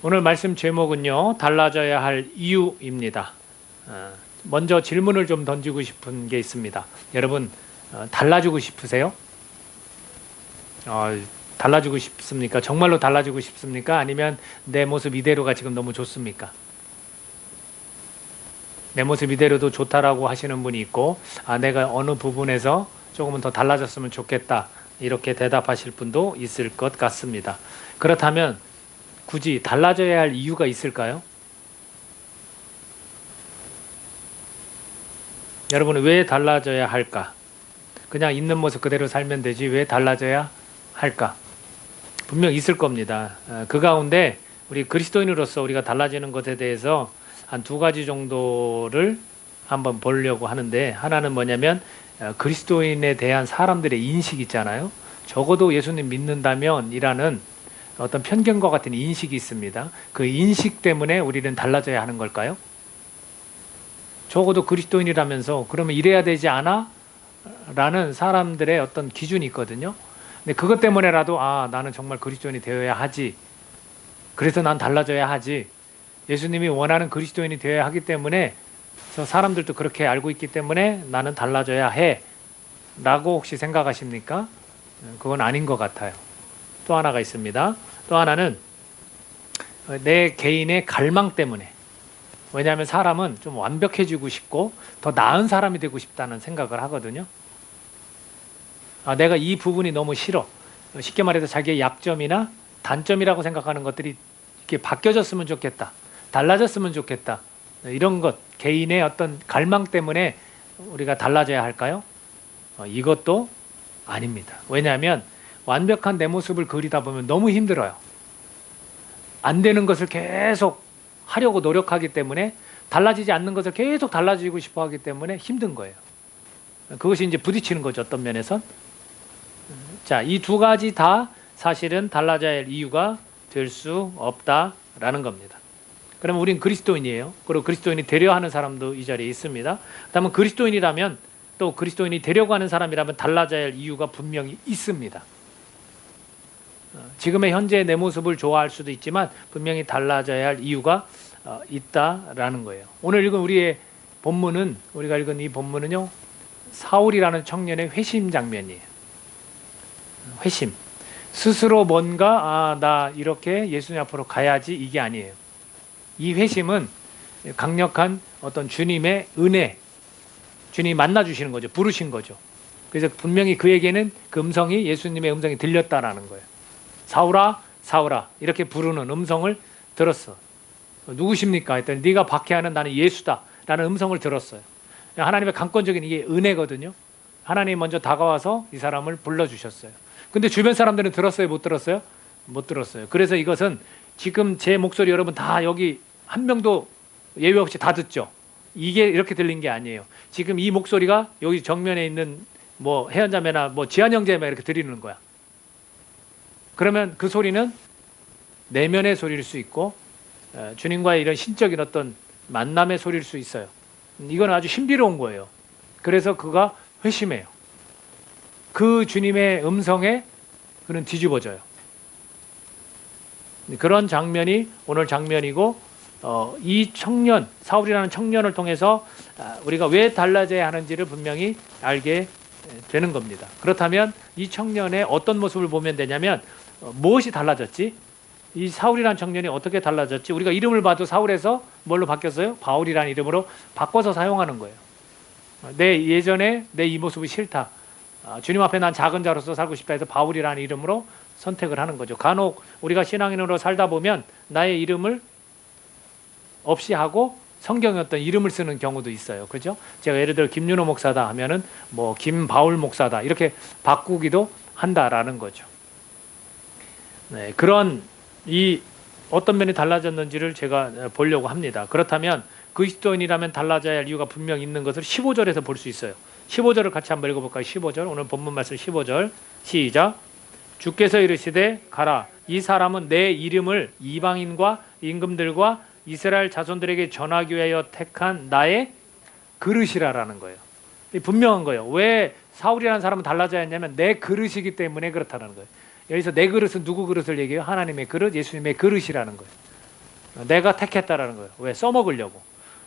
오늘 말씀 제목은요, 달라져야 할 이유입니다. 먼저 질문을 좀 던지고 싶은 게 있습니다. 여러분, 달라지고 싶으세요? 달라지고 싶습니까? 정말로 달라지고 싶습니까? 아니면 내 모습 이대로가 지금 너무 좋습니까? 내 모습 이대로도 좋다라고 하시는 분이 있고, 내가 어느 부분에서 조금은 더 달라졌으면 좋겠다, 이렇게 대답하실 분도 있을 것 같습니다. 그렇다면 굳이 달라져야 할 이유가 있을까요? 여러분은 왜 달라져야 할까? 그냥 있는 모습 그대로 살면 되지 왜 달라져야 할까? 분명 있을 겁니다. 그 가운데 우리 그리스도인으로서 우리가 달라지는 것에 대해서 한 두 가지 정도를 한번 보려고 하는데, 하나는 뭐냐면 그리스도인에 대한 사람들의 인식 있잖아요. 적어도 예수님 믿는다면 이라는 어떤 편견과 같은 인식이 있습니다. 그 인식 때문에 우리는 달라져야 하는 걸까요? 적어도 그리스도인이라면서 그러면 이래야 되지 않아? 라는 사람들의 어떤 기준이 있거든요. 근데 그것 때문에라도 나는 정말 그리스도인이 되어야 하지, 그래서 난 달라져야 하지, 예수님이 원하는 그리스도인이 되어야 하기 때문에, 저 사람들도 그렇게 알고 있기 때문에 나는 달라져야 해 라고 혹시 생각하십니까? 그건 아닌 것 같아요. 또 하나가 있습니다. 또 하나는 내 개인의 갈망 때문에. 왜냐하면 사람은 좀 완벽해지고 싶고 더 나은 사람이 되고 싶다는 생각을 하거든요. 내가 이 부분이 너무 싫어. 쉽게 말해서 자기의 약점이나 단점이라고 생각하는 것들이 이렇게 바뀌어졌으면 좋겠다, 달라졌으면 좋겠다, 이런 것, 개인의 어떤 갈망 때문에 우리가 달라져야 할까요? 이것도 아닙니다. 왜냐하면 완벽한 내 모습을 그리다 보면 너무 힘들어요. 안 되는 것을 계속 하려고 노력하기 때문에, 달라지지 않는 것을 계속 달라지고 싶어 하기 때문에 힘든 거예요. 그것이 이제 부딪히는 거죠, 어떤 면에선. 자, 이 두 가지 다 사실은 달라져야 할 이유가 될 수 없다라는 겁니다. 그러면 우린 그리스도인이에요. 그리고 그리스도인이 되려 하는 사람도 이 자리에 있습니다. 그렇다면 그리스도인이라면, 또 그리스도인이 되려고 하는 사람이라면 달라져야 할 이유가 분명히 있습니다. 지금의 현재의 내 모습을 좋아할 수도 있지만 분명히 달라져야 할 이유가 있다라는 거예요. 오늘 읽은 우리의 본문은, 우리가 읽은 이 본문은요, 사울이라는 청년의 회심 장면이에요. 회심. 스스로 뭔가 나 이렇게 예수님 앞으로 가야지, 이게 아니에요. 이 회심은 강력한 어떤 주님의 은혜, 주님이 만나주시는 거죠. 부르신 거죠. 그래서 분명히 그에게는 그 음성이, 예수님의 음성이 들렸다라는 거예요. 사울아, 사울아, 이렇게 부르는 음성을 들었어. 누구십니까? 했더니 네가 박해하는 나는 예수다 라는 음성을 들었어요. 하나님의 강권적인 이게 은혜거든요. 하나님이 먼저 다가와서 이 사람을 불러주셨어요. 근데 주변 사람들은 들었어요? 못 들었어요? 못 들었어요. 그래서 이것은 지금 제 목소리 여러분 다 여기 한 명도 예외 없이 다 듣죠? 이게 이렇게 들린 게 아니에요. 지금 이 목소리가 여기 정면에 있는 뭐 혜연자매나 뭐 지한 형제만 이렇게 들리는 거야. 그러면 그 소리는 내면의 소리일 수 있고, 주님과의 이런 신적인 어떤 만남의 소리일 수 있어요. 이건 아주 신비로운 거예요. 그래서 그가 회심해요. 그 주님의 음성에 그는 뒤집어져요. 그런 장면이 오늘 장면이고, 이 청년, 사울이라는 청년을 통해서 우리가 왜 달라져야 하는지를 분명히 알게 되는 겁니다. 그렇다면 이 청년의 어떤 모습을 보면 되냐면, 무엇이 달라졌지? 이 사울이라는 청년이 어떻게 달라졌지? 우리가 이름을 봐도 사울에서 뭘로 바뀌었어요? 바울이라는 이름으로 바꿔서 사용하는 거예요. 예전에 내 이 모습이 싫다, 주님 앞에 난 작은 자로서 살고 싶다 해서 바울이라는 이름으로 선택을 하는 거죠. 간혹 우리가 신앙인으로 살다 보면 나의 이름을 없이 하고 성경에 어떤 이름을 쓰는 경우도 있어요. 그죠? 제가 예를 들어 김윤호 목사다 하면은 뭐 김바울 목사다 이렇게 바꾸기도 한다라는 거죠. 네, 그런 이 어떤 면이 달라졌는지를 제가 보려고 합니다. 그렇다면 그리스도인이라면 달라져야 할 이유가 분명히 있는 것을 15절에서 볼 수 있어요. 15절을 같이 한번 읽어볼까요? 15절, 오늘 본문 말씀 15절 시작. 주께서 이르시되 가라, 이 사람은 내 이름을 이방인과 임금들과 이스라엘 자손들에게 전하기 위하여 택한 나의 그릇이라라는 거예요. 분명한 거예요. 왜 사울이라는 사람은 달라져야 했냐면 내 그릇이기 때문에 그렇다는 거예요. 여기서 내 그릇은 누구 그릇을 얘기해요? 하나님의 그릇, 예수님의 그릇이라는 거예요. 내가 택했다라는 거예요. 왜? 써먹으려고.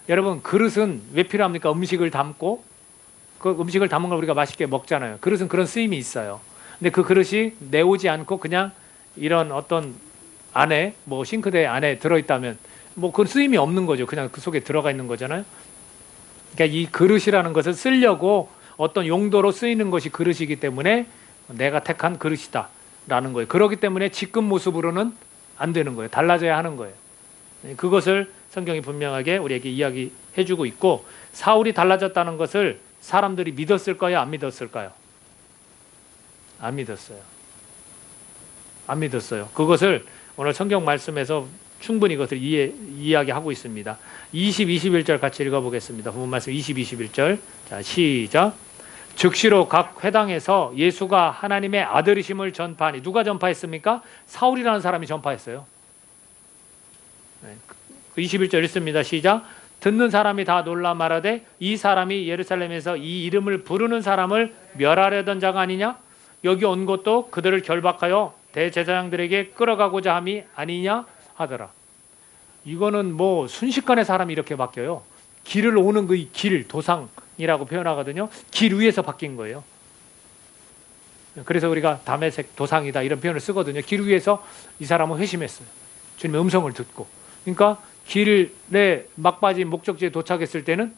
여러분, 그릇은 왜 필요합니까? 음식을 담고 그 음식을 담은 걸 우리가 맛있게 먹잖아요. 그릇은 그런 쓰임이 있어요. 근데 그 그릇이 내오지 않고 그냥 이런 어떤 안에 뭐 싱크대 안에 들어있다면 뭐 그 쓰임이 없는 거죠. 그냥 그 속에 들어가 있는 거잖아요. 그러니까 이 그릇이라는 것을 쓰려고 어떤 용도로 쓰이는 것이 그릇이기 때문에 내가 택한 그릇이다라는 거예요. 그렇기 때문에 지금 모습으로는 안 되는 거예요. 달라져야 하는 거예요. 그것을 성경이 분명하게 우리에게 이야기해주고 있고, 사울이 달라졌다는 것을 사람들이 믿었을까요? 안 믿었을까요? 안 믿었어요. 안 믿었어요. 그것을 오늘 성경 말씀에서 충분히 그것을 이야기하고 있습니다. 20, 21절 같이 읽어보겠습니다. 본문 말씀 20, 21절. 자, 시작. 즉시로 각 회당에서 예수가 하나님의 아들이심을 전파하니. 누가 전파했습니까? 사울이라는 사람이 전파했어요. 21절 읽습니다. 시작. 듣는 사람이 다 놀라 말하되 이 사람이 예루살렘에서 이 이름을 부르는 사람을 멸하려던 자가 아니냐? 여기 온 것도 그들을 결박하여 대제사장들에게 끌어가고자 함이 아니냐 하더라. 이거는 뭐 순식간에 사람이 이렇게 바뀌어요. 길을 오는 그 길, 도상이라고 표현하거든요. 길 위에서 바뀐 거예요. 그래서 우리가 다메섹 도상이다 이런 표현을 쓰거든요. 길 위에서 이 사람은 회심했어요. 주님의 음성을 듣고. 그러니까 길에 막바지 목적지에 도착했을 때는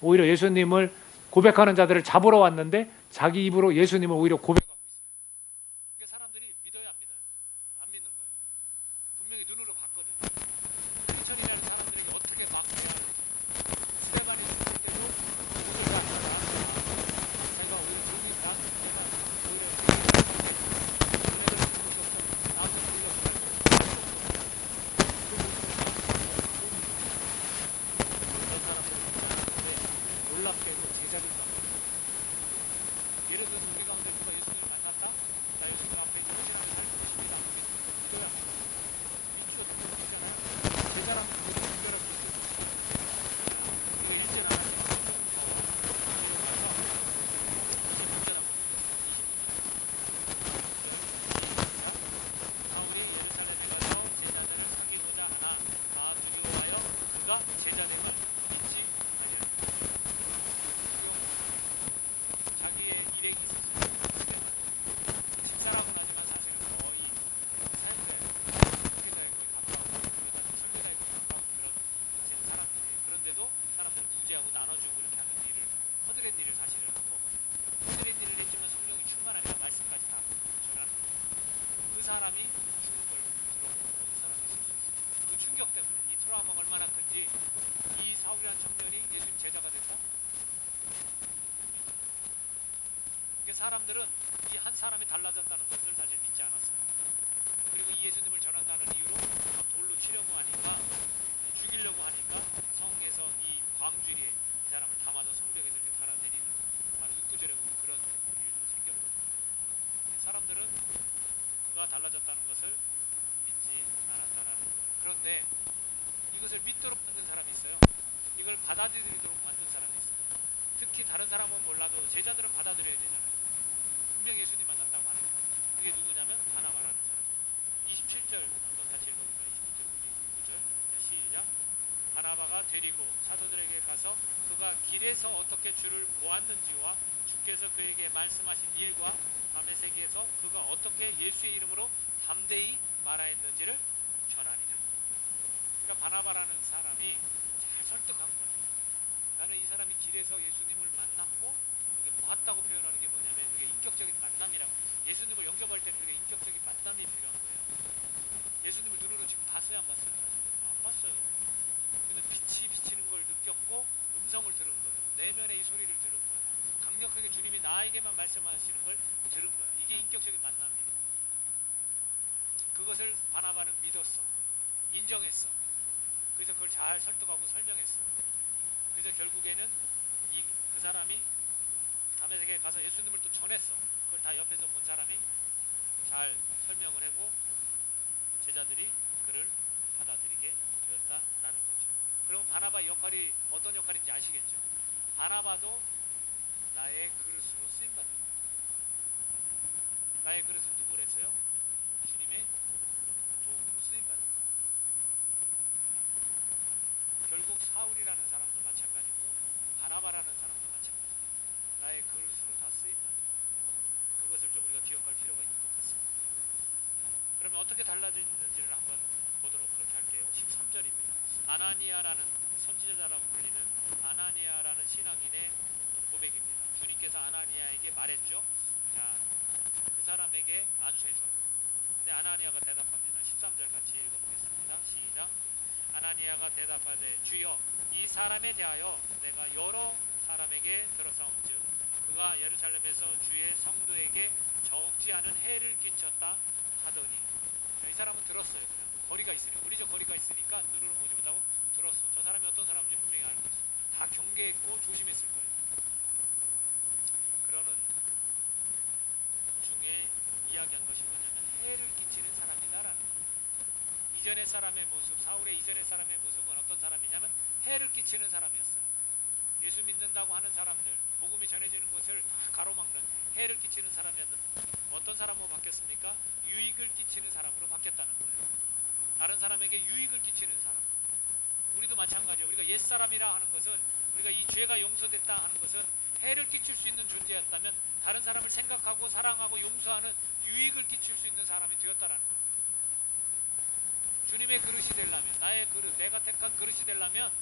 오히려 예수님을 고백하는 자들을 잡으러 왔는데 자기 입으로 예수님을 오히려 고백하고 있어요. 그러니까 사람들이 믿어요, 안 믿어요? 안 믿는 거예요. 분명히 눈으로 봤거든요. 크리스천이라는 사람들에게 어떻게 막 대하는지. 스데반이 죽을 때도 옷을 다 나한테만 자기가 오히려 내가 오히려 증인을 선택. 너네들은 잘못이 없어. 나한테 돌려서 잘못 할 수 없어. 그 모습을 다 소문 듣고 어떤 사람들을 믿지 않았는데 놀랍게도 제자들도 안 믿어요. 예를 들어서 우리 가운데 누가 예수님을 만났다? 나 예수님 앞에 이제 헌신하며 살 것입니다. 믿어야 안 믿어요? 믿죠. 대부분 믿잖아요. 제자라면 그것을 분별할 수 있을 것인지 안 됩니다. 우리가 읽지는 않았지만 조금 더 뒤로 가서 26절 한번 보겠습니다. 26절. 26절 시작. 사울이 예루살렘에 가서 제자들을 사귀고자 하나 다 두려워하여 그가 제자됨을 믿지 아니하니라. 두려운 자기의 일행이 있었어요. 스데반. 집사라고는 하지만 사실은 거의 사역자예요. 목회자에 거의 가까운, 그러다 설교자에 거의 가까운 그런 사실은 사람들이에요. 그런데도 사람들을 구제하고 나눠주고 이렇게 하는 일을, 허드렛 일을 사실은 한 거거든요. 허드렛 일을 했지만 성령이 충만하니까 말씀까지 다 전하는 거예요. 그 사람이 죽는 걸 들었고 어느 사람이 있을 수 있어요. 그 충격 때문에 이 트라우마가 얼마나 큰지 이 사울이라는 청년이 예수님 제자가 됐다? 사람들은 이 한 사람이 달라졌다는 것을 사실 믿지 않았어요. 그리고 이 예수님을 전한다는 이유로 막 돌로 치려고 하니까, 죽이려고 하니까 성에서 이 광주리에 이 사람을 담아서 성벽에서 이렇게 달아내리는, 바로 윗구절에 보면 그런 일도 생겼거든요. 사람들은 그가 달라졌다는 것을 믿지 않았다라는 거예요. 그런데 이것을 믿도록 만든 사람이 있어요. 이걸 받아들이도록 만든 사람이 있어요. 특히 다른 사람은 몰라도 제자들은 받아들여야 되잖아요. 분명 예수님 만났다고 하니까. 그게 누구냐면 바나바라는 사람. 27절 한번 같이 읽어볼까요? 27절, 29절. 자, 시작. 바나바가 데리고 사도들에게 가서 그가 길에서 어떻게 주를 보았는지와 주께서 그에게 말씀하신 일과 다메섹에서 그가 어떻게 예수의 이름으로 담대히 말하였는지를 전하니라. 그러니까 바나바라는 사람이 잘 설득한 거예요. 나는 이 사람이 길에서 예수님을 만났고 보았다고 표현하는 게 뭐냐면 우리가 인격적인 만남이라고, 예수님을 영접할 때는 우리가 인격적인 만남이 필요한 거예요. 예수님을 눈으로 지금 봤어요, 안 봤어요? 사실 안 봤어요. 근데 빛이 비치는 걸 느꼈고 음성을 들은 거예요. 내면의 이 소리를 들은 거예요. 강력하게 주님이 나에게만 말씀하시는 걸 들은 거야. 이게 인격적인 만남이에요. 그것을 바나바는 믿었어. 인정했어. 그래서 그걸 잘 설득하고 설명했어요. 그래서 결국에는 그 사람이 다메섹에 가서 예수님을 또 전했어. 그걸 다 옆에서 본 사람이 잘 설명을 하고 제자들이 그를 받아들이게 되었다라는 거죠. 그러면 바나바의 역할이 어떤 역할인지 아시겠죠? 바나바도 나의 그릇으로 쓰임받은 거예요. 나의 그릇은 누구를 했어요? 주님의 도구로 쓰임받은 거예요. 결국 사울이라는 사람도 마찬가지고 바나바라는 사람도 마찬가지고 나의 그릇으로 다 쓰임받는, 그것을 좀 우리가 기억할 필요가 있는 것 같습니다. 그러면 어떻게 달라졌는지를 한번 보도록 그렇게 할게요. 13절입니다. 아나니아라는 선지자라고 불리는 아나니아라는 신앙인의 어떤 고백입니다. 주님께서 아나니아에게 말했죠. 자, 그 사람에게 안수해줘라. 근데 아나니아가 대답합니다. 13절 같이 읽어보겠습니다. 시작. 아나니아가 대답하되 주여, 이 사람에 대하여 내가 여러 사람에게 들었사온즉 그가 예루살렘에서 주의 성도에게 적지 않은 해를 끼쳤다 하더니. 자, 이 사람은 들었어요. 그냥 거리가 있으니까, 물리적 거리가 있으니까 눈으로 보지 못하고 들었어. 저 사람이 어떤 사람인지 분명히 알고 있어. 다 경계했고 조심했을 거예요. 그러는 중에 이야기한 것이 뭐냐면 해를 끼치는 사람이다라는 거예요. 이전의 사람의 모습, 사울의 이전의 사람의 모습은 어떤 사람이냐면 해를 끼치는 사람이었어요. 예수 믿는다고 하는 사람들, 복음이 전해지는 것을 다 가로막는 해를 끼치는 사람이었는데 어떤 사람으로 바뀌었습니까? 유익을 끼치는 사람으로 바뀌었다는 거예요. 다른 사람에게 유익을 끼치는 사람. 우리도 마찬가지예요. 우리가 옛사람이라 하는 것은, 우리가 이 죄가 용서됐다 하는 것은 해를 끼칠 수 있는 존재였다면 다른 사람을 생각하고 사랑하고 용서하는 유익을 끼칠 수 있는 사람이 되었다라는 겁니다. 주님의 그릇이 되려면, 나의 그릇, 내가 택한 그릇이 되려면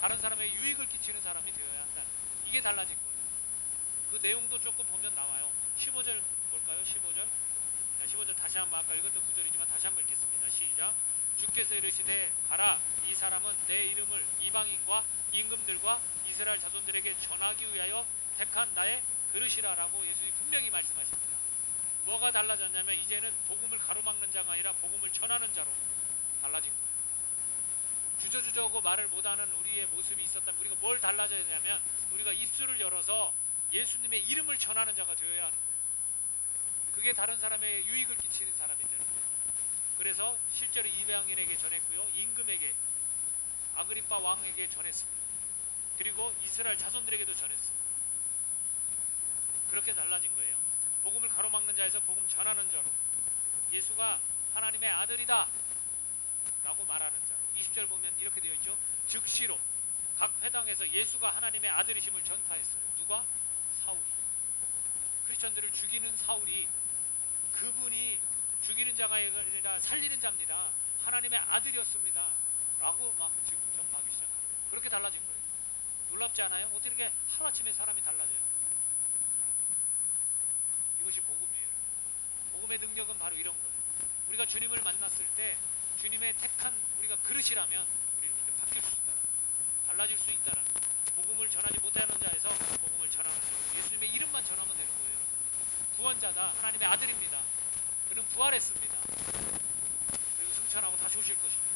다른 사람의 유익을 끼치는 사람이 되어야 한다는 거예요. 이게 달라진 거예요. 그 내용도 조금 보면 나와요. 15절 볼까요? 15절. 자, 15절 다시 한번, 아까 읽었던 구절이지만 다시 한번 읽겠습니다. 시작. 주께서 이르시되 가라, 이 사람은 내 이름을 이방인과 임금들과 이스라엘 자손들에게 전하기 위하여 택한 나의 그릇이라 라고 예수님이 분명히 말씀하십니다. 뭐가 달라졌냐면 이제는 복음을 가로막는 자가 아니라 복음을 전하는 자로 달라진 거예요. 주저주저하고 말을 못하는 우리의 모습이 있었다면 우리가 뭘 달라져야 되냐면 우리가 입술을 열어서 예수님의 이름을 전하는 자가 되어야 하는 거예요. 그게 다른 사람에게 유익을 끼치는 사람이 되는 겁니다. 그래서 실제로 이방인에게 전했고요, 임금에게, 아그리빠 왕에게 전했습니다. 그리고 이스라엘 자손들에게도 전했습니다. 그렇게 달라진 거예요. 복음을 가로막는 자에서 복음 전하는 자로, 예수가 하나님의 아들이다 라고 말하는 자로. 20절 보면 이렇게 되어 있죠. 즉시로 각 회당에서 예수가 하나님의 아들이심을 전파했어요. 누가? 사울이. 크리스천들을 죽이는 사울이, 그분이 죽이는 자가 아니라 살리는 자입니다, 하나님의 아들이었습니다 라고 막 지금 전파하기 시작합니다. 그렇게 달라진 거예요. 놀랍지 않아요? 어떻게 이렇게 하루아침에 사람이 달라져요? 이것이 복음이에요, 여러분. 복음의 능력은 바로 이런 거예요. 우리가 주님을 만났을 때 주님의 택한 우리가 그릇이라면 우리는 그렇게 바뀔 수 있다라는, 달라질 수 있다라는 거예요. 복음을 전하지 못하는 자에서 복음을 전하는 자로, 예수님의 이름만 전하면 되는 거예요, 여러분. 구원자다, 하나님의 아들입니다, 그는 부활했습니다, 그리고 승천하고 다시 오실 것입니다.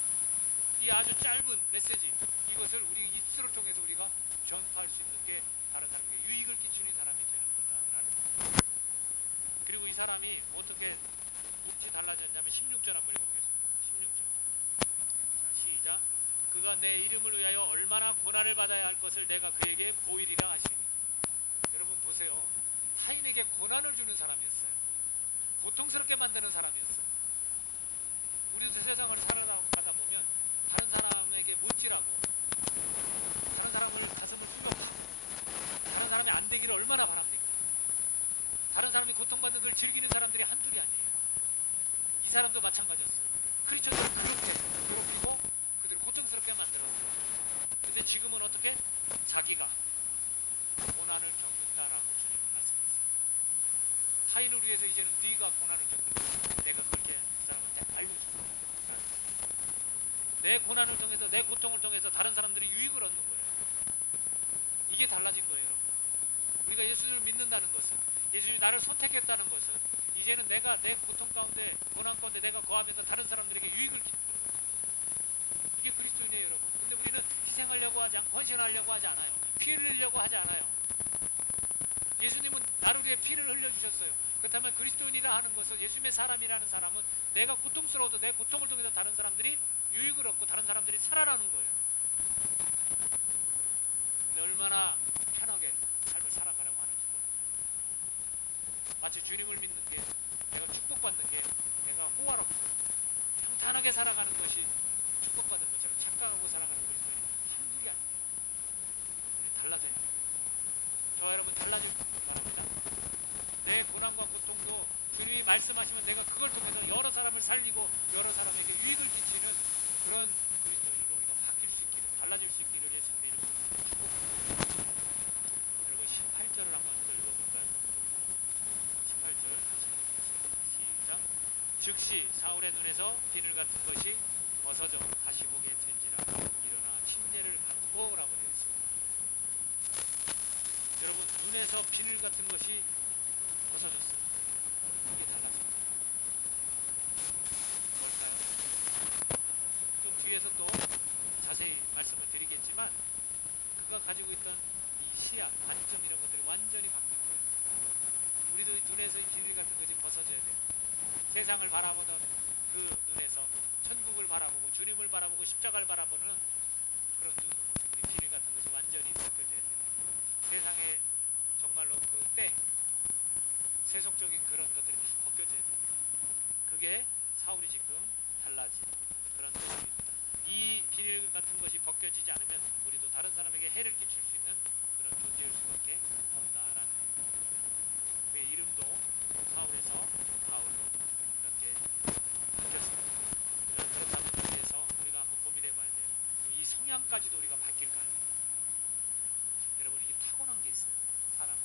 이 아주 짧은 메시지, 이것을 우리 입술을 통해서 우리가 전파할 수 있는 게 다른 사람에게 유익을 끼치는 사람이 되는 거다라는 겁니다. 그리고 이 사람이 어떻게 무엇이 달라졌냐면 16절 한번 읽어보겠습니다. 16절. 자, 시작. 그가 내 이름을 위하여 얼마나 고난을 받아야 할 것을 내가 그에게 보이리라 하시니. 여러분 보세요. 타인에게 고난을 주는 사람이었어요. 고통스럽게 만드는 사람이었어요. 우리도 세상을 살아가다 보면 다른 사람에게 못질하고, 다른 사람을 가슴을 후벼 파고, 다른 사람이 안 되기를 얼마나 바랍니까? 다른 사람이 고통받는 걸 즐기는 사람들이 한둘이 아니에요. 이 사람도 마찬가지였어요. 크리스천들을 그렇게 괴롭히고 그들을 고통스럽게 만들었어요. 근데 지금은 어떻게? 자기가 고난을 겪는다라고 주님은 말씀하세요. 타인을 위해서 이제는 네가 고난을 겪을 거야, 내가 그렇게 그 사람한테 알려준다. 내 고난을 통해서, 내 고통을 통해서 다른 사람들이 유익을 얻는 거예요. 이게 달라진 거예요, 여러분. 우리가 예수님을 믿는다는 것은, 예수님이 나를 선택했다는 것은 이제는 내가 내 고통 가운데, 고난 가운데 내가 거하면서 다른 사람들에게 유익을 끼치는 거예요. 이게 그리스도인이에요, 여러분. 근데 우리는 희생하려고 하지 않고 헌신하려고 하지 않아요. 피 흘리려고 하지 않아요. 예수님은 나를 위해 피를 흘려주셨어요. 그렇다면 그리스도인이라 하는 것은, 예수님의 사람이라는 사람은 내가 고통스러워도 내 고통을 통해서 다른 사람들이 유익을 얻고 다른 사람들이 살아나는 거예요. 근데 얼마나 편하게 삶을 살아가라고 하는지 모릅니다. 마치 주님을 믿는 게, 내가 축복받는 게, 내가 호화롭고 평탄하게 살아가는 것이 축복받은 것처럼 착각하고 살아가는 그리스도인이 한둘이 아니에요. 우리 달라져야 합니다. 저와 여러분 달라질 바랍니다. 내 고난과 고통도 주님이 말씀하시면 내가 그걸 통해서 여러 사람을 살리고 여러 사람에게 유익을 끼치는 그런 그리스도인으로 우리가 바뀔 수 있기를, 달라질 수 있기를 예수님의 이름으로 축복합니다. 여러분 18절을 한번 또 읽어볼까요? 18절 같이 읽어보겠습니다. 시작. 즉시 사울의 눈에서 비늘 같은 것이 벗어져 다시 보게 된지라 일어나 침례를 받고 라고 되어 있습니다. 여러분 눈에서 비늘 같은 것이 벗어졌어요. 이게 달라진 거예요. 뭘까요? 좀 뒤에서 또 자세히 말씀을 드리겠지만 그가 가지고 있던 이 시야, 관점 이런 것들이 완전히 바뀐 거예요. 우리도 눈에서 이 비늘 같은 것이 벗어져야 돼요. 세상을 바라보던 그 눈에서 천국을 바라보고 주님을 바라보고 십자가를 바라보는 그런 눈으로 우리 비늘 같은 것이 완전히 벗겨져야 돼요. 세상에 정말로 그 때 세속적인 그런 것들이 다 벗겨져야 돼요. 그게 사울이 지금 달라진 그런 모습입니다. 이 비늘 같은 것이 벗겨지지 않으면 우리도 다른 사람에게 해를 끼칠 수 있는 그런 존재일 수밖에 없다라는 겁니다. 그의 이름도 사울에서 바울로 이렇게 바뀌었습니다. 그렇다면 여기에서 우리가 한번 고민해 봐야 돼요. 이 성향까지도 우리가 바뀔까요? 여러분 이게 타고난 게 있어요. 사람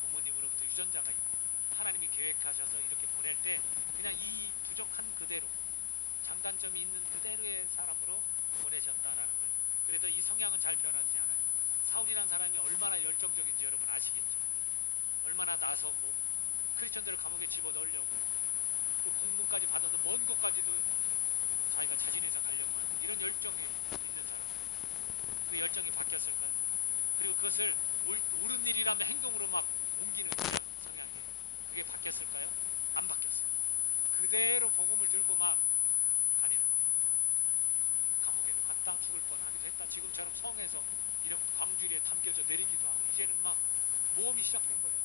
부모님으로부터 유전자가 있고 하나님이 계획하셔서 이렇게 보낼 때 그냥 이 부족한 그대로 장단점이 있는 그대로의 사람으로 보내셨다라는 거예요. 그래서 이 성향은 잘 변하지 않아요. 사울이라는 사람이 얼마나 열정적인지 여러분 아시겠죠? 얼마나 나서고 크리스천들을 감옥에 집어넣으려고 그 공문까지 받아서 먼 곳까지도 자기가 자진해서 가려고 하는 이런 열정이 있는 사람. 그 열정이 바뀌었을까요? 그리고 그것을 옳은 일이라면 행동으로 막 옮기는 그런 성향이에요. 그게 바뀌었을까요? 안 바뀌었어요. 그대로 복음을 들고 막 다니는 거예요. 감옥에도 갔다 죽을 뻔하기도 했다. 지금처럼 성에서 이런 광주리에 담겨져 내리기도 하고 이제는 막 모험이 시작된 거예요.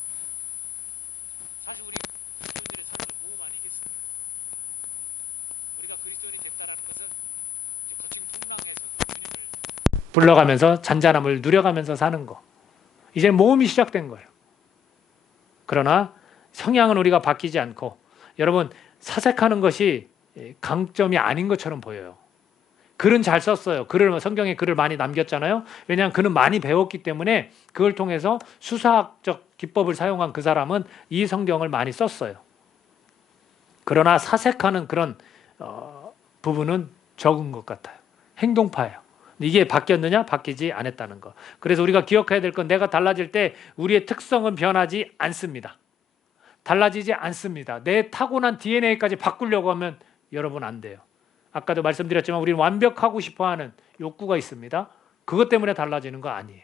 사실 우리 그리스도인들의 삶은 모험 아니겠습니까? 우리가 그리스도인이 됐다라는 것은 이제 거친 풍랑에서도 주님을 올라가면서 잔잔함을 누려가면서 사는 거. 이제 모험이 시작된 거예요. 그러나 성향은 우리가 바뀌지 않고 여러분 사색하는 것이 강점이 아닌 것처럼 보여요. 글은 잘 썼어요. 성경에 글을 많이 남겼잖아요. 왜냐하면 그는 많이 배웠기 때문에 그걸 통해서 수사학적 기법을 사용한 그 사람은 이 성경을 많이 썼어요. 그러나 사색하는 그런 부분은 적은 것 같아요. 행동파예요. 이게 바뀌었느냐? 바뀌지 않았다는 거. 그래서 우리가 기억해야 될 건 내가 달라질 때 우리의 특성은 변하지 않습니다. 달라지지 않습니다. 내 타고난 DNA까지 바꾸려고 하면 여러분 안 돼요. 아까도 말씀드렸지만 우리는 완벽하고 싶어하는 욕구가 있습니다. 그것 때문에 달라지는 거 아니에요.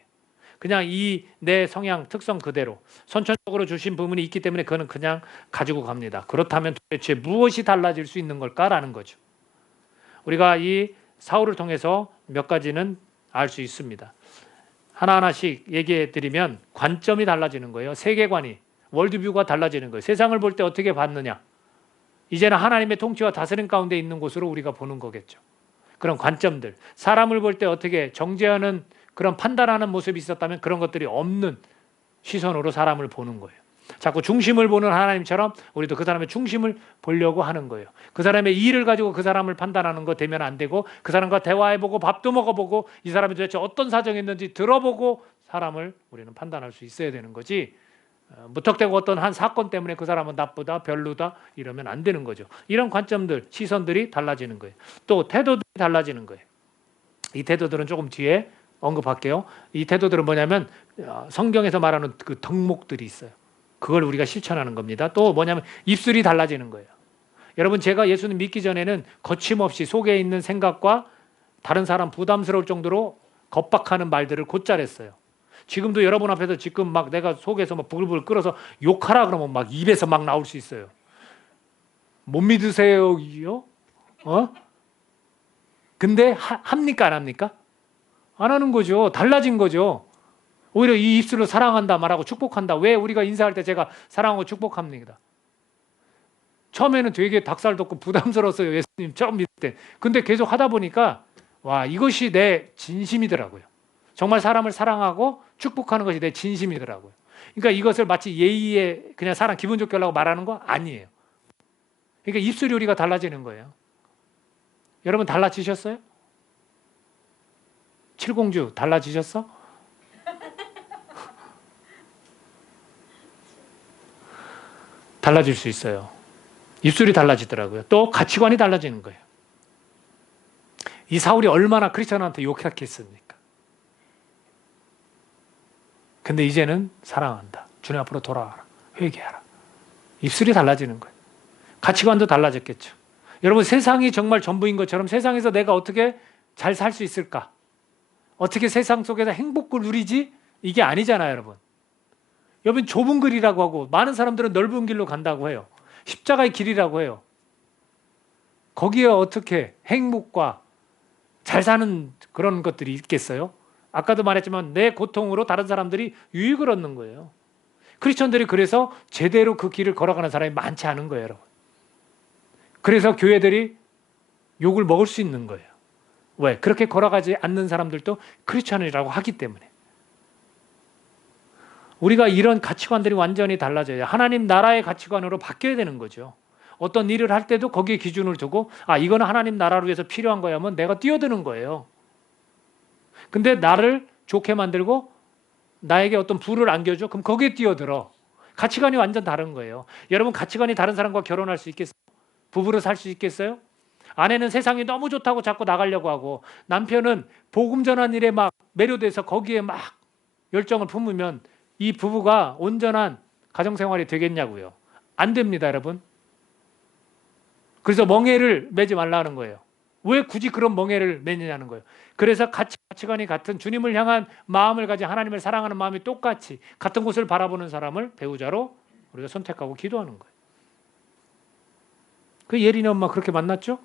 그냥 이 내 성향 특성 그대로 선천적으로 주신 부분이 있기 때문에 그거는 그냥 가지고 갑니다. 그렇다면 도대체 무엇이 달라질 수 있는 걸까라는 거죠. 우리가 이 사울을 통해서 몇 가지는 알 수 있습니다. 하나하나씩 얘기해 드리면 관점이 달라지는 거예요. 세계관이, 월드뷰가 달라지는 거예요. 세상을 볼 때 어떻게 봤느냐. 이제는 하나님의 통치와 다스림 가운데 있는 곳으로 우리가 보는 거겠죠. 그런 관점들, 사람을 볼 때 어떻게 정죄하는 그런 판단하는 모습이 있었다면 그런 것들이 없는 시선으로 사람을 보는 거예요. 자꾸 중심을 보는 하나님처럼 우리도 그 사람의 중심을 보려고 하는 거예요. 그 사람의 일을 가지고 그 사람을 판단하는 거 되면 안 되고 그 사람과 대화해보고 밥도 먹어보고 이 사람이 도대체 어떤 사정이 있는지 들어보고 사람을 우리는 판단할 수 있어야 되는 거지, 무턱대고 어떤 한 사건 때문에 그 사람은 나쁘다, 별로다 이러면 안 되는 거죠. 이런 관점들, 시선들이 달라지는 거예요. 또 태도들이 달라지는 거예요. 이 태도들은 조금 뒤에 언급할게요. 이 태도들은 뭐냐면 성경에서 말하는 그 덕목들이 있어요. 그걸 우리가 실천하는 겁니다. 또 뭐냐면 입술이 달라지는 거예요. 여러분 제가 예수님 믿기 전에는 거침없이 속에 있는 생각과 다른 사람 부담스러울 정도로 겁박하는 말들을 곧잘 했어요. 지금도 여러분 앞에서 지금 막 내가 속에서 막 부글부글 끓어서 욕하라 그러면 막 입에서 막 나올 수 있어요. 못 믿으세요? 근데 합니까 안 합니까? 안 하는 거죠. 달라진 거죠. 오히려 이 입술로 사랑한다 말하고 축복한다. 왜 우리가 인사할 때 제가 사랑하고 축복합니다. 처음에는 되게 닭살 돋고 부담스러웠어요. 예수님 처음 믿을 때. 근데 계속 하다 보니까 와, 이것이 내 진심이더라고요. 정말 사람을 사랑하고 축복하는 것이 내 진심이더라고요. 그러니까 이것을 마치 예의에 그냥 사람 기분 좋게 하려고 말하는 거 아니에요. 그러니까 입술 요리가 달라지는 거예요. 여러분 달라지셨어요? 칠공주 달라지셨어? 달라질 수 있어요. 입술이 달라지더라고요. 또 가치관이 달라지는 거예요. 이 사울이 얼마나 크리스천한테 욕했겠습니까? 근데 이제는 사랑한다. 주님 앞으로 돌아와라. 회개하라. 입술이 달라지는 거예요. 가치관도 달라졌겠죠. 여러분 세상이 정말 전부인 것처럼 세상에서 내가 어떻게 잘 살 수 있을까? 어떻게 세상 속에서 행복을 누리지? 이게 아니잖아요, 여러분. 여러분 좁은 길이라고 하고 많은 사람들은 넓은 길로 간다고 해요. 십자가의 길이라고 해요. 거기에 어떻게 행복과 잘 사는 그런 것들이 있겠어요? 아까도 말했지만 내 고통으로 다른 사람들이 유익을 얻는 거예요. 크리스천들이 그래서 제대로 그 길을 걸어가는 사람이 많지 않은 거예요, 여러분. 그래서 교회들이 욕을 먹을 수 있는 거예요. 왜? 그렇게 걸어가지 않는 사람들도 크리스천이라고 하기 때문에. 우리가 이런 가치관들이 완전히 달라져야 하나님 나라의 가치관으로 바뀌어야 되는 거죠. 어떤 일을 할 때도 거기에 기준을 두고 이거는 하나님 나라를 위해서 필요한 거야 하면 내가 뛰어드는 거예요. 근데 나를 좋게 만들고 나에게 어떤 부를 안겨줘? 그럼 거기에 뛰어들어. 가치관이 완전 다른 거예요. 여러분 가치관이 다른 사람과 결혼할 수 있겠어요? 부부로 살 수 있겠어요? 아내는 세상이 너무 좋다고 자꾸 나가려고 하고 남편은 복음 전한 일에 막 매료돼서 거기에 막 열정을 품으면 이 부부가 온전한 가정생활이 되겠냐고요. 안 됩니다, 여러분. 그래서 멍해를 매지 말라는 거예요. 왜 굳이 그런 멍해를 매느냐는 거예요. 그래서 가치관이 같은 주님을 향한 마음을 가진 하나님을 사랑하는 마음이 똑같이 같은 곳을 바라보는 사람을 배우자로 우리가 선택하고 기도하는 거예요. 그 예린이 엄마 그렇게 만났죠?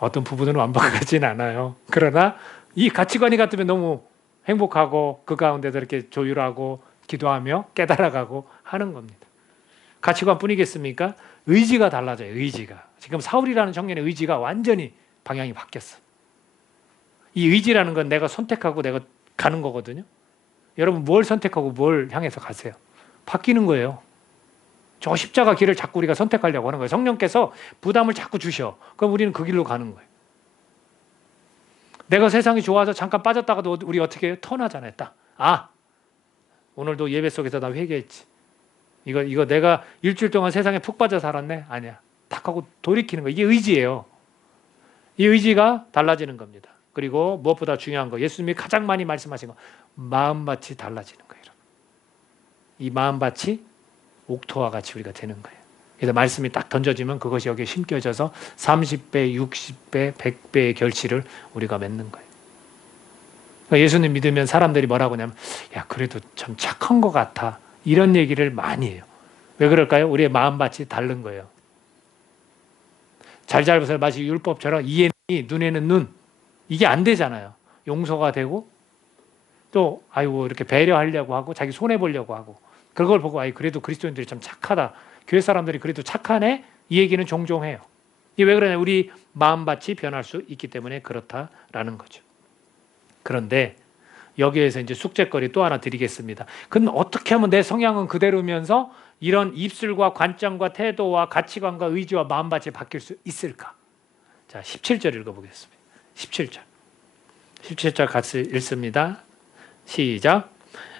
어떤 부부들은 완벽하진 않아요. 그러나 이 가치관이 같으면 너무 행복하고 그 가운데서 이렇게 조율하고 기도하며 깨달아가고 하는 겁니다. 가치관뿐이겠습니까? 의지가 달라져요. 의지가. 지금 사울이라는 청년의 의지가 완전히 방향이 바뀌었어. 이 의지라는 건 내가 선택하고 내가 가는 거거든요. 여러분 뭘 선택하고 뭘 향해서 가세요? 바뀌는 거예요. 저 십자가 길을 자꾸 우리가 선택하려고 하는 거예요. 성령께서 부담을 자꾸 주셔. 그럼 우리는 그 길로 가는 거예요. 내가 세상이 좋아서 잠깐 빠졌다가도 우리 어떻게 해요? 턴하잖아요. 딱. 오늘도 예배 속에서 나 회개했지. 이거 내가 일주일 동안 세상에 푹 빠져 살았네? 아니야. 탁 하고 돌이키는 거. 이게 의지예요. 이 의지가 달라지는 겁니다. 그리고 무엇보다 중요한 거, 예수님이 가장 많이 말씀하신 거, 마음밭이 달라지는 거예요. 이 마음밭이 옥토와 같이 우리가 되는 거예요. 그래서 말씀이 딱 던져지면 그것이 여기에 심겨져서 30배, 60배, 100배의 결실을 우리가 맺는 거예요. 그러니까 예수님 믿으면 사람들이 뭐라고 하냐면 야 그래도 참 착한 것 같아. 이런 얘기를 많이 해요. 왜 그럴까요? 우리의 마음밭이 다른 거예요. 잘잘못을 마치 율법처럼 이에는 이, 눈에는 눈. 이게 안 되잖아요. 용서가 되고 또 이렇게 배려하려고 하고 자기 손해보려고 하고 그걸 보고 그래도 그리스도인들이 참 착하다. 교회 사람들이 그래도 착하네? 이 얘기는 종종 해요. 이게 왜 그러냐? 우리 마음밭이 변할 수 있기 때문에 그렇다라는 거죠. 그런데 여기에서 이제 숙제거리 또 하나 드리겠습니다. 그럼 어떻게 하면 내 성향은 그대로면서 이런 입술과 관점과 태도와 가치관과 의지와 마음밭이 바뀔 수 있을까? 자, 17절 읽어보겠습니다. 17절 같이 읽습니다. 시작.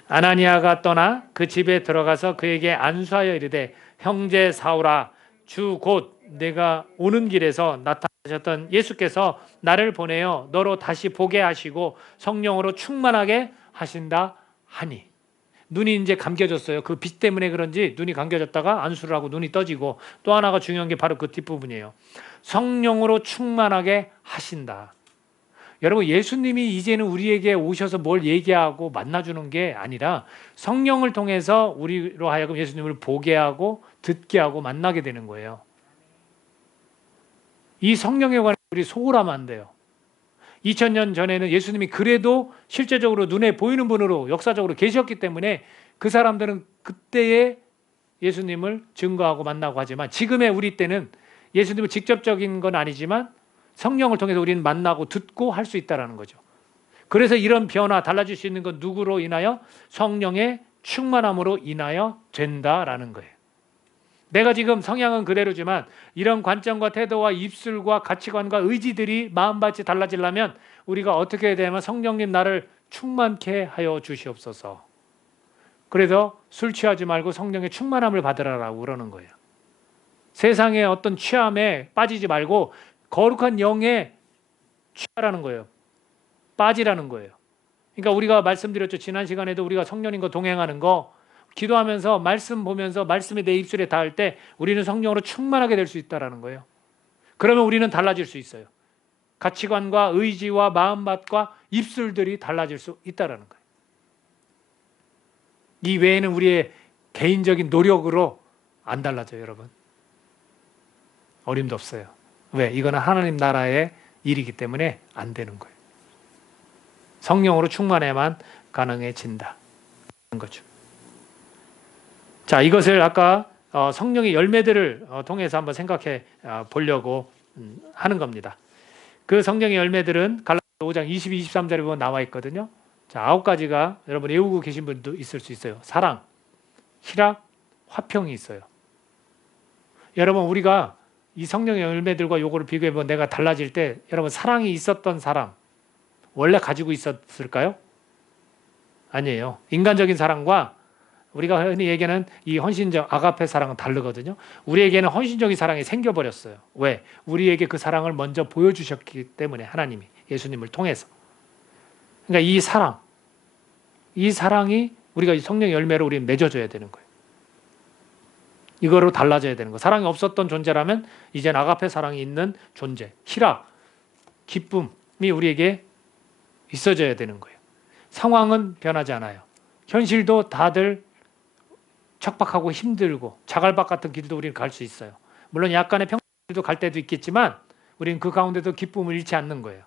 아나니아가 떠나 그 집에 들어가서 그에게 안수하여 이르되 형제 사울아 주 곧 내가 오는 길에서 나타나셨던 예수께서 나를 보내어 너로 다시 보게 하시고 성령으로 충만하게 하신다 하니. 눈이 이제 감겨졌어요. 그 빛 때문에 그런지 눈이 감겨졌다가 안수를 하고 눈이 떠지고 또 하나가 중요한 게 바로 그 뒷부분이에요. 성령으로 충만하게 하신다. 여러분 예수님이 이제는 우리에게 오셔서 뭘 얘기하고 만나주는 게 아니라 성령을 통해서 우리로 하여금 예수님을 보게 하고 듣게 하고 만나게 되는 거예요. 이 성령에 관해 우리 소홀하면 안 돼요. 2000년 전에는 예수님이 그래도 실제적으로 눈에 보이는 분으로 역사적으로 계셨기 때문에 그 사람들은 그때의 예수님을 증거하고 만나고 하지만 지금의 우리 때는 예수님을 직접적인 건 아니지만 성령을 통해서 우리는 만나고 듣고 할 수 있다는 거죠. 그래서 이런 변화, 달라질 수 있는 건 누구로 인하여? 성령의 충만함으로 인하여 된다라는 거예요. 내가 지금 성향은 그대로지만 이런 관점과 태도와 입술과 가치관과 의지들이 마음밭이 달라지려면 우리가 어떻게 해야 되냐면 성령님 나를 충만케 하여 주시옵소서. 그래서 술 취하지 말고 성령의 충만함을 받으라라고 그러는 거예요. 세상의 어떤 취함에 빠지지 말고 거룩한 영에 취하라는 거예요. 빠지라는 거예요. 그러니까 우리가 말씀드렸죠. 지난 시간에도 우리가 성령님과 동행하는 거, 기도하면서 말씀 보면서 말씀이 내 입술에 닿을 때 우리는 성령으로 충만하게 될 수 있다는 거예요. 그러면 우리는 달라질 수 있어요. 가치관과 의지와 마음밭과 입술들이 달라질 수 있다는 거예요. 이 외에는 우리의 개인적인 노력으로 안 달라져요, 여러분. 어림도 없어요. 왜? 이거는 하나님 나라의 일이기 때문에 안 되는 거예요. 성령으로 충만해야만 가능해진다. 그런 거죠. 자, 이것을 아까 성령의 열매들을 통해서 한번 생각해 보려고 하는 겁니다. 그 성령의 열매들은 갈라디아 5장 22, 23절에 보면 나와 있거든요. 자, 9가지가 여러분 외우고 계신 분도 있을 수 있어요. 사랑, 희락, 화평이 있어요. 여러분 우리가 이 성령의 열매들과 요거를 비교해보면 내가 달라질 때 여러분 사랑이 있었던 사람 원래 가지고 있었을까요? 아니에요. 인간적인 사랑과 우리가 흔히 얘기하는 이 헌신적 아가페 사랑은 다르거든요. 우리에게는 헌신적인 사랑이 생겨버렸어요. 왜? 우리에게 그 사랑을 먼저 보여주셨기 때문에 하나님이 예수님을 통해서. 그러니까 이 사랑이 우리가 이 성령의 열매로 우리는 맺어줘야 되는 거예요. 이거로 달라져야 되는 거예요. 사랑이 없었던 존재라면 이젠 아가페 사랑이 있는 존재, 희락, 기쁨이 우리에게 있어져야 되는 거예요. 상황은 변하지 않아요. 현실도 다들 척박하고 힘들고 자갈밭 같은 길도 우리는 갈 수 있어요. 물론 약간의 평길도 갈 때도 있겠지만 우리는 그 가운데도 기쁨을 잃지 않는 거예요.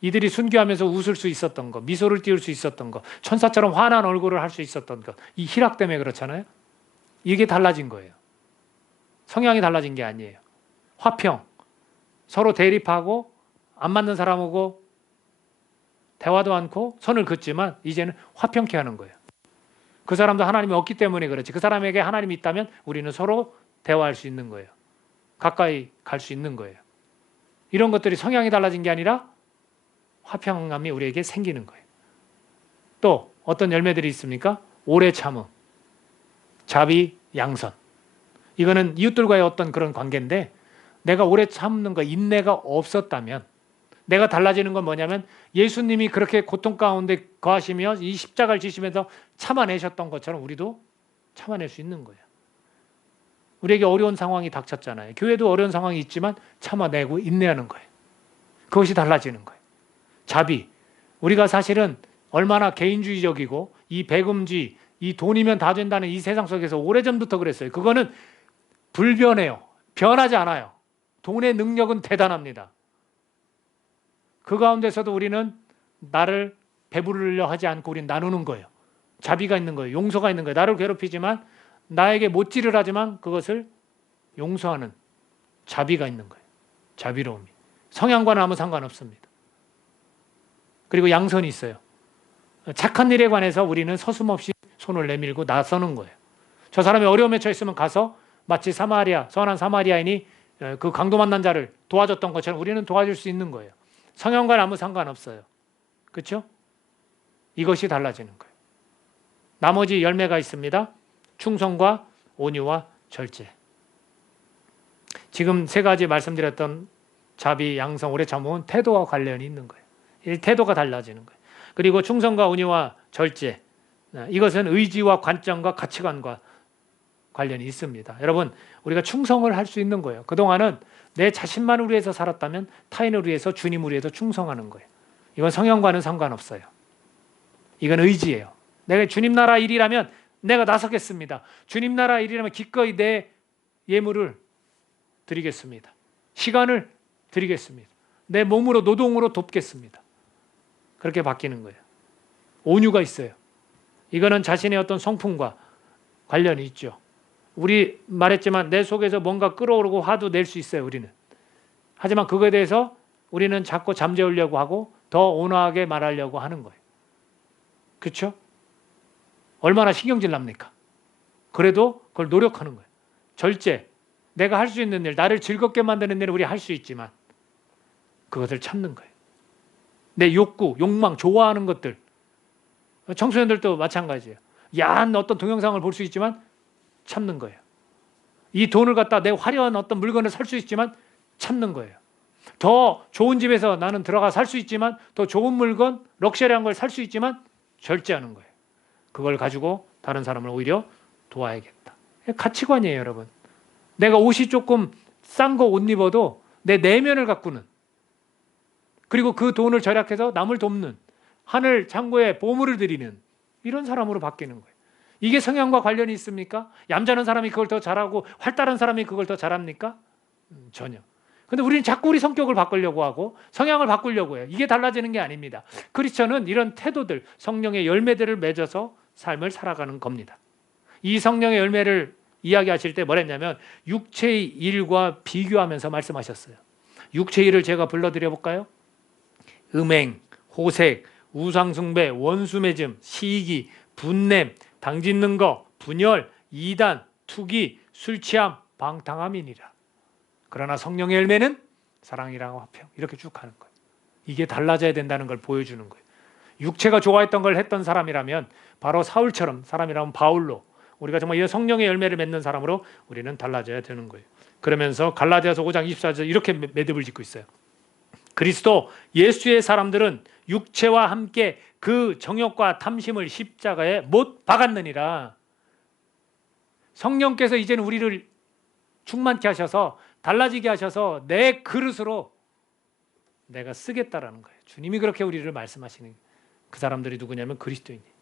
이들이 순교하면서 웃을 수 있었던 것, 미소를 띄울 수 있었던 것, 천사처럼 환한 얼굴을 할 수 있었던 것, 이 희락 때문에 그렇잖아요. 이게 달라진 거예요. 성향이 달라진 게 아니에요. 화평, 서로 대립하고 안 맞는 사람하고 대화도 않고 선을 긋지만 이제는 화평케 하는 거예요. 그 사람도 하나님이 없기 때문에 그렇지. 그 사람에게 하나님이 있다면 우리는 서로 대화할 수 있는 거예요. 가까이 갈 수 있는 거예요. 이런 것들이 성향이 달라진 게 아니라 화평함이 우리에게 생기는 거예요. 또 어떤 열매들이 있습니까? 오래 참음, 자비, 양선. 이거는 이웃들과의 어떤 그런 관계인데 내가 오래 참는 거, 인내가 없었다면 내가 달라지는 건 뭐냐면 예수님이 그렇게 고통 가운데 거하시며 이 십자가를 지시면서 참아내셨던 것처럼 우리도 참아낼 수 있는 거예요. 우리에게 어려운 상황이 닥쳤잖아요. 교회도 어려운 상황이 있지만 참아내고 인내하는 거예요. 그것이 달라지는 거예요. 자비. 우리가 사실은 얼마나 개인주의적이고 이 배금주의, 이 돈이면 다 된다는 이 세상 속에서 오래전부터 그랬어요. 그거는 불변해요. 변하지 않아요. 돈의 능력은 대단합니다. 그 가운데서도 우리는 나를 배부르려 하지 않고 우리는 나누는 거예요. 자비가 있는 거예요. 용서가 있는 거예요. 나를 괴롭히지만 나에게 못질을 하지만 그것을 용서하는 자비가 있는 거예요. 자비로움이. 성향과는 아무 상관없습니다. 그리고 양선이 있어요. 착한 일에 관해서 우리는 서슴없이 손을 내밀고 나서는 거예요. 저 사람이 어려움에 처했으면 가서 마치 선한 사마리아인이 그 강도 만난 자를 도와줬던 것처럼 우리는 도와줄 수 있는 거예요. 성향과는 아무 상관없어요. 그렇죠? 이것이 달라지는 거예요. 나머지 열매가 있습니다. 충성과 온유와 절제. 지금 세 가지 말씀드렸던 자비, 양성, 오래 참음은 태도와 관련이 있는 거예요. 이 태도가 달라지는 거예요. 그리고 충성과 온유와 절제. 이것은 의지와 관점과 가치관과 관련이 있습니다. 여러분, 우리가 충성을 할 수 있는 거예요. 그동안은 내 자신만을 위해서 살았다면 타인을 위해서 주님을 위해서 충성하는 거예요. 이건 성향과는 상관없어요. 이건 의지예요. 내가 주님 나라 일이라면 내가 나서겠습니다. 주님 나라 일이라면 기꺼이 내 예물을 드리겠습니다. 시간을 드리겠습니다. 내 몸으로 노동으로 돕겠습니다. 그렇게 바뀌는 거예요. 온유가 있어요. 이거는 자신의 어떤 성품과 관련이 있죠. 우리 말했지만 내 속에서 뭔가 끓어오르고 화도 낼 수 있어요, 우리는. 하지만 그거에 대해서 우리는 자꾸 잠재우려고 하고 더 온화하게 말하려고 하는 거예요. 그렇죠? 얼마나 신경질 납니까? 그래도 그걸 노력하는 거예요. 절제, 내가 할 수 있는 일, 나를 즐겁게 만드는 일을 우리 할 수 있지만 그것을 참는 거예요. 내 욕구, 욕망, 좋아하는 것들. 청소년들도 마찬가지예요. 야한 어떤 동영상을 볼 수 있지만 참는 거예요. 이 돈을 갖다 내 화려한 어떤 물건을 살 수 있지만 참는 거예요. 더 좋은 집에서 나는 들어가 살 수 있지만, 더 좋은 물건, 럭셔리한 걸 살 수 있지만 절제하는 거예요. 그걸 가지고 다른 사람을 오히려 도와야겠다. 가치관이에요, 여러분. 내가 옷이 조금 싼 거 옷 입어도 내 내면을 가꾸는, 그리고 그 돈을 절약해서 남을 돕는, 하늘 창고에 보물을 드리는 이런 사람으로 바뀌는 거예요. 이게 성향과 관련이 있습니까? 얌전한 사람이 그걸 더 잘하고 활달한 사람이 그걸 더 잘합니까? 전혀. 근데 우리는 자꾸 우리 성격을 바꾸려고 하고 성향을 바꾸려고 해요. 이게 달라지는 게 아닙니다. 크리스천은 이런 태도들, 성령의 열매들을 맺어서 삶을 살아가는 겁니다. 이 성령의 열매를 이야기하실 때 뭐랬냐면 육체의 일과 비교하면서 말씀하셨어요. 육체의 일을 제가 불러드려 볼까요? 음행, 호색, 우상숭배, 원수매즘, 시기, 분냄, 당짓는 거, 분열, 이단, 투기, 술취함, 방탕함이니라. 그러나 성령의 열매는 사랑이랑 화평, 이렇게 쭉 가는 거예요. 이게 달라져야 된다는 걸 보여주는 거예요. 육체가 좋아했던 걸 했던 사람이라면 바로 사울처럼, 사람이라면 바울로, 우리가 정말 이 성령의 열매를 맺는 사람으로 우리는 달라져야 되는 거예요. 그러면서 갈라디아서 5장 24절 이렇게 매듭을 짓고 있어요. 그리스도 예수의 사람들은 육체와 함께 그 정욕과 탐심을 십자가에 못 박았느니라. 성령께서 이제는 우리를 충만케 하셔서, 달라지게 하셔서 내 그릇으로 내가 쓰겠다라는 거예요. 주님이 그렇게 우리를 말씀하시는, 그 사람들이 누구냐면 그리스도인이에요.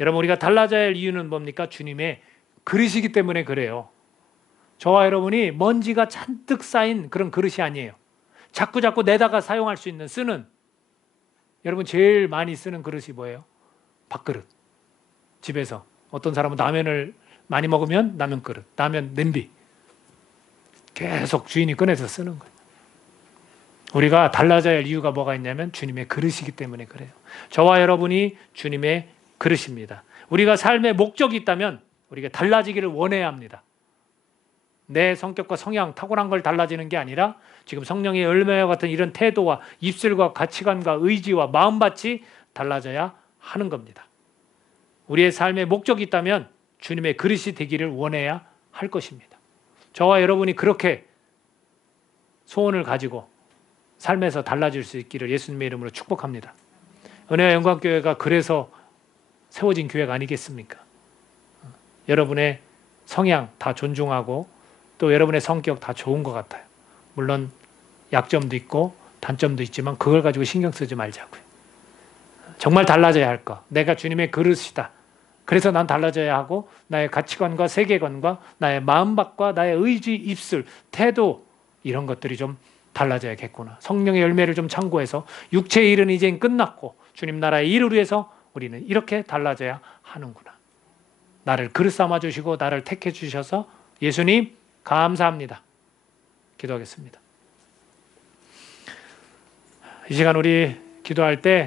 여러분, 우리가 달라져야 할 이유는 뭡니까? 주님의 그릇이기 때문에 그래요. 저와 여러분이 먼지가 잔뜩 쌓인 그런 그릇이 아니에요. 자꾸자꾸 내다가 사용할 수 있는, 쓰는, 여러분 제일 많이 쓰는 그릇이 뭐예요? 밥그릇. 집에서 어떤 사람은 라면을 많이 먹으면 라면 그릇, 라면 냄비 계속 주인이 꺼내서 쓰는 거예요. 우리가 달라져야 할 이유가 뭐가 있냐면 주님의 그릇이기 때문에 그래요. 저와 여러분이 주님의 그릇입니다. 우리가 삶의 목적이 있다면 우리가 달라지기를 원해야 합니다. 내 성격과 성향, 타고난 걸 달라지는 게 아니라 지금 성령의 열매와 같은 이런 태도와 입술과 가치관과 의지와 마음밭이 달라져야 하는 겁니다. 우리의 삶의 목적이 있다면 주님의 그릇이 되기를 원해야 할 것입니다. 저와 여러분이 그렇게 소원을 가지고 삶에서 달라질 수 있기를 예수님의 이름으로 축복합니다. 은혜와 영광교회가 그래서 세워진 교회가 아니겠습니까? 여러분의 성향 다 존중하고 또 여러분의 성격 다 좋은 것 같아요. 물론 약점도 있고 단점도 있지만 그걸 가지고 신경 쓰지 말자고요. 정말 달라져야 할 거. 내가 주님의 그릇이다. 그래서 난 달라져야 하고 나의 가치관과 세계관과 나의 마음밭과 나의 의지, 입술, 태도 이런 것들이 좀 달라져야겠구나. 성령의 열매를 좀 참고해서 육체의 일은 이젠 끝났고 주님 나라의 일을 위해서 우리는 이렇게 달라져야 하는구나. 나를 그릇 삼아 주시고 나를 택해 주셔서 예수님 감사합니다. 기도하겠습니다. 이 시간 우리 기도할 때